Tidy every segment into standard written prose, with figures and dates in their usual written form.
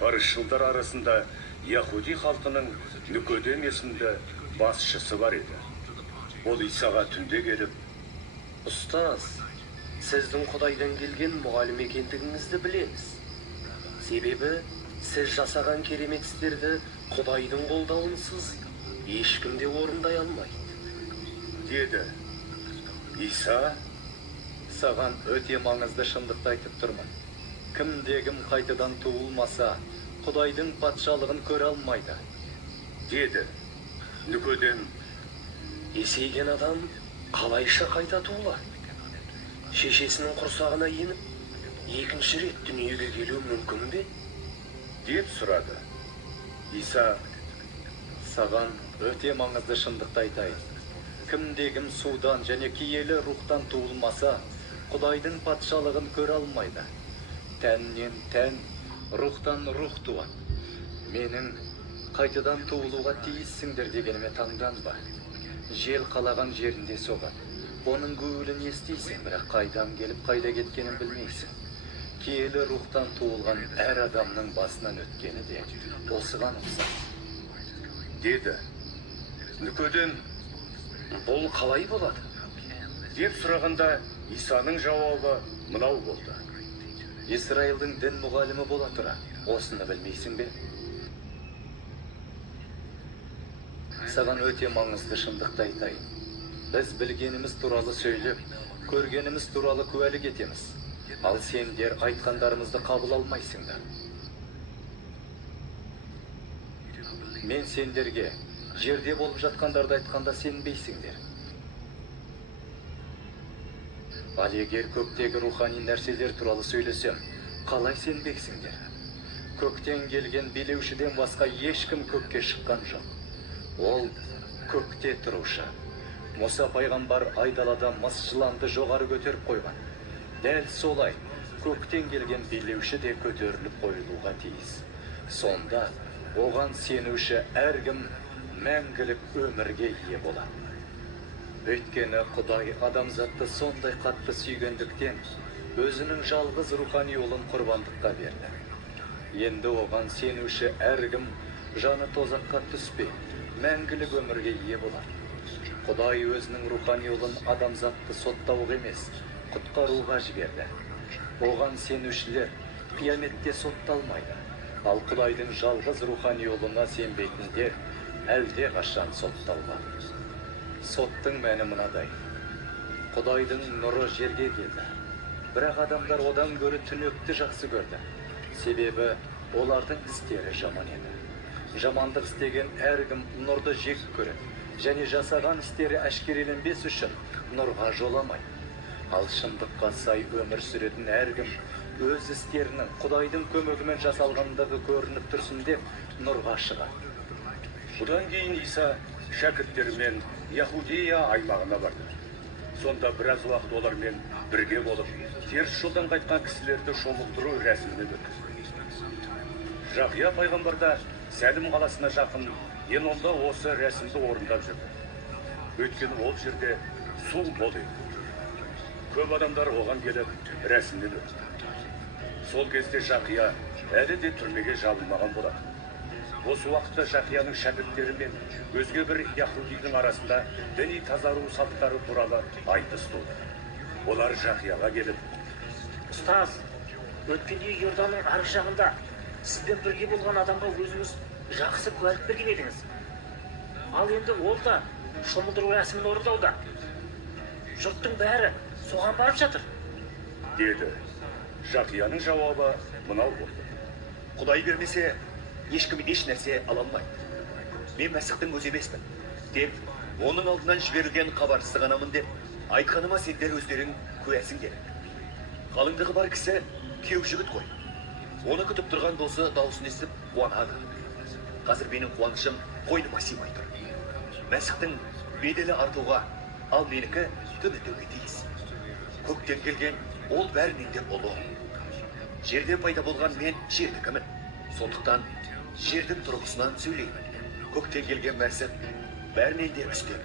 Barışшылдар арасында Яхуди халқының Нүкодем есімді басшысы бар еді. Ол Исаға түнде келіп: Ұстаз, сіздің Құдайдан келген мұғалім екендігіңізді білеміз. Себебі сіз жасаған керемет істерді Құдайдың қолдауынсыз ешкім де орындай алмайды, деді. Иса: Саған өте маңызды шындықты айтып тұрмын. Кімде-кім қайтадан туылмаса, Құдайдың патшалығын көре алмайды, деді. Нүкодем: есейген адам қалайша қайта туылады? Шешесінің құрсағына еніп, екінші рет дүниеге келу мүмкін бе? деп сұрады. Иса: саған өте маңызды шындықты айтайын. Кімде-кім судан және киелі рухтан туылмаса, Құдайдың патшалығын көре алмайды. Тәннен тән, рухтан рух туады. Менің қайтадан туылуға тиіссіңдер дегеніме таңданба. Жел қалаған жерінде соғады. Оның гуілін естисің, бірақ қайдан келіп қайда кеткенін білмейсің. Киелі рухтан туылған әр адамның басынан өткені де осыған ұқсас, деді. Нүкодем: Бұл қалай болады? деп сұрағанда Исаның жауабы мынау болды. Израилдің дін мұғалімі бола тұра, осыны білмейсің бе? Саған өте маңызды шындықты айтайын. Біз білгеніміз туралы сөйлеп, көргеніміз туралы куәлік етеміз. Ал сендер айтқандарымызды қабыл алмайсыңдар. Мен сендерге жерде болып жатқандарды айтқанда сенбейсіңдер. Ал егер көктегі рухани нәрселер туралы сөйлесем, қалай сенбексіңдер? Көктен келген билеушіден басқа ешкім көкке шыққан жоқ. Ол көкте тұрушы. Мұса пайғамбар айдалада мыс жыланды жоғары көтеріп қойған. Дәл солай, көктен келген билеуші де көтеріліп қойылуға тиіс. Сонда оған сенуші әркім мәңгілік өмірге ие болады. Өйткені Құдай адамзатты сондай қатты сүйгендіктен өзінің жалғыз рухани ұлын құрбандыққа берді. Енді оған сенуші әркім жаны тозаққа түспей, мәңгілік өмірге ие болады. Құдай өзінің рухани ұлын адамзатты соттауға емес, құтқаруға жіберді. Оған сенушілер қияметте сотталмайды. Ал Құдайдың жалғыз рухани ұлына сенбейтіндер әлде қашан сотталған. Соттың мәні мынадай: Құдайдың нұры жерге келді. Бірақ адамдар одан гөрі түнекті жақсы көрді. Себебі олардың істері жаман еді. Жамандық істеген әркім нұрды жек көреді, және жасаған істері әшкереленбес үшін нұрға жоламайды. Ал шындыққа сай өмір сүретін әркім өз істерінің Құдайдың көмегімен жасалғандығы көрініп тұрсын деп нұрға шығады. Бұдан кейін Иса шәкірттерімен Яхудея аймағына барды. Сонда біраз уақыт олармен бірге болып, теріс жолдан қайтқан кісілерді шомылдыру рәсімінен өткізді. Жақия пайғамбарда Сәлім қаласына жақын Енонда осы рәсімді орындап жүрді. Өйткені ол жерде су мол еді. Көп адамдар оған келіп рәсімнен өтті. Сол кезде Жақия әлі де түрмеге жабылмаған болады. Осы уақытта Жақияның шәкірттері мен өзге бір Яхудидің арасында діни тазару салттары туралы айтыс туды. Олар Жақияға келіп: Ұстаз, өткенде Иорданның арғы жағында сізбен бірге болған адамға өзіңіз жақсы куәлік берген едіңіз. Ал енді ол да шомылдыру рәсімін орындауда. Жұрттың бәрі соған барып жатыр, деді. Жақияның жауабы мынау болды: Құдай бермесе, ешкім еш нәрсе ала алмайды. Мен Мәсіхтің өзі емеспін деп, оның алдынан жіберілген хабаршысы ғанамын деп айтқаныма сендер өздерің куәсіңдер. Қалыңдығы бар кісі күйеу жігіт қой. Оны күтіп тұрған досы дауысын естіп қуанады. Қазір менің қуанышым қойныма сыймай тұр. Мәсіхтің беделі артуға, ал менікі төмендеуге тиіс. Көктен келген ол бәрінен де ұлы. Жерде пайда болған мен жердікімін. Сондықтан жердің тұрғысынан сөйлеймін. Көктен келген Мәсіх бәрінен де үстем.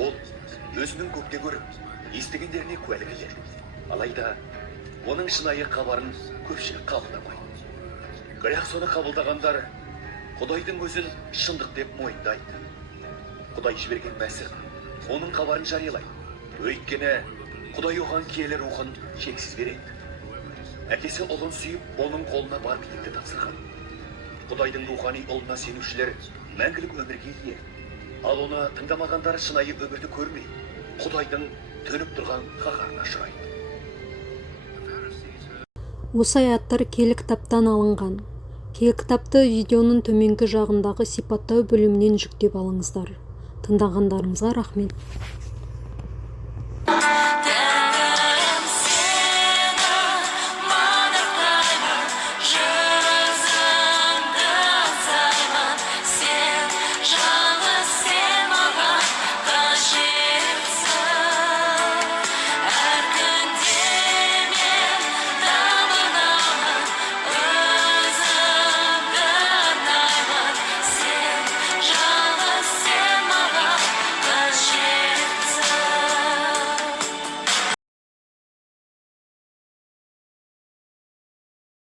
Ол өзінің көкте көріп, естігендеріне куәлік етеді. Алайда оның шынайы хабарын көпшілік қабылдамайды. бірақ соны қабылдағандар Құдайдың өзін шындық деп мойындайды. Құдай жіберген мәсіх оның хабарын жариялайды. Өйткені Құдай оған киелі рухын шексіз береді. Әкесі ұлын сүйіп, оның қолына бар билікті тапсырған. Құдайдың рухани ұлына сенушілер мәңгілік өмірге ие. Ал оны тыңдамағандар шынайы өмірді көрмей, Құдайдың төніп тұрған қаһарына ұшырайды. Осы аяттар киелі кітаптан алынған. Киелі кітапты видеоның төменгі жағындағы сипаттау бөлімінен жүктеп алыңыздар. Тыңдағандарыңызға рахмет.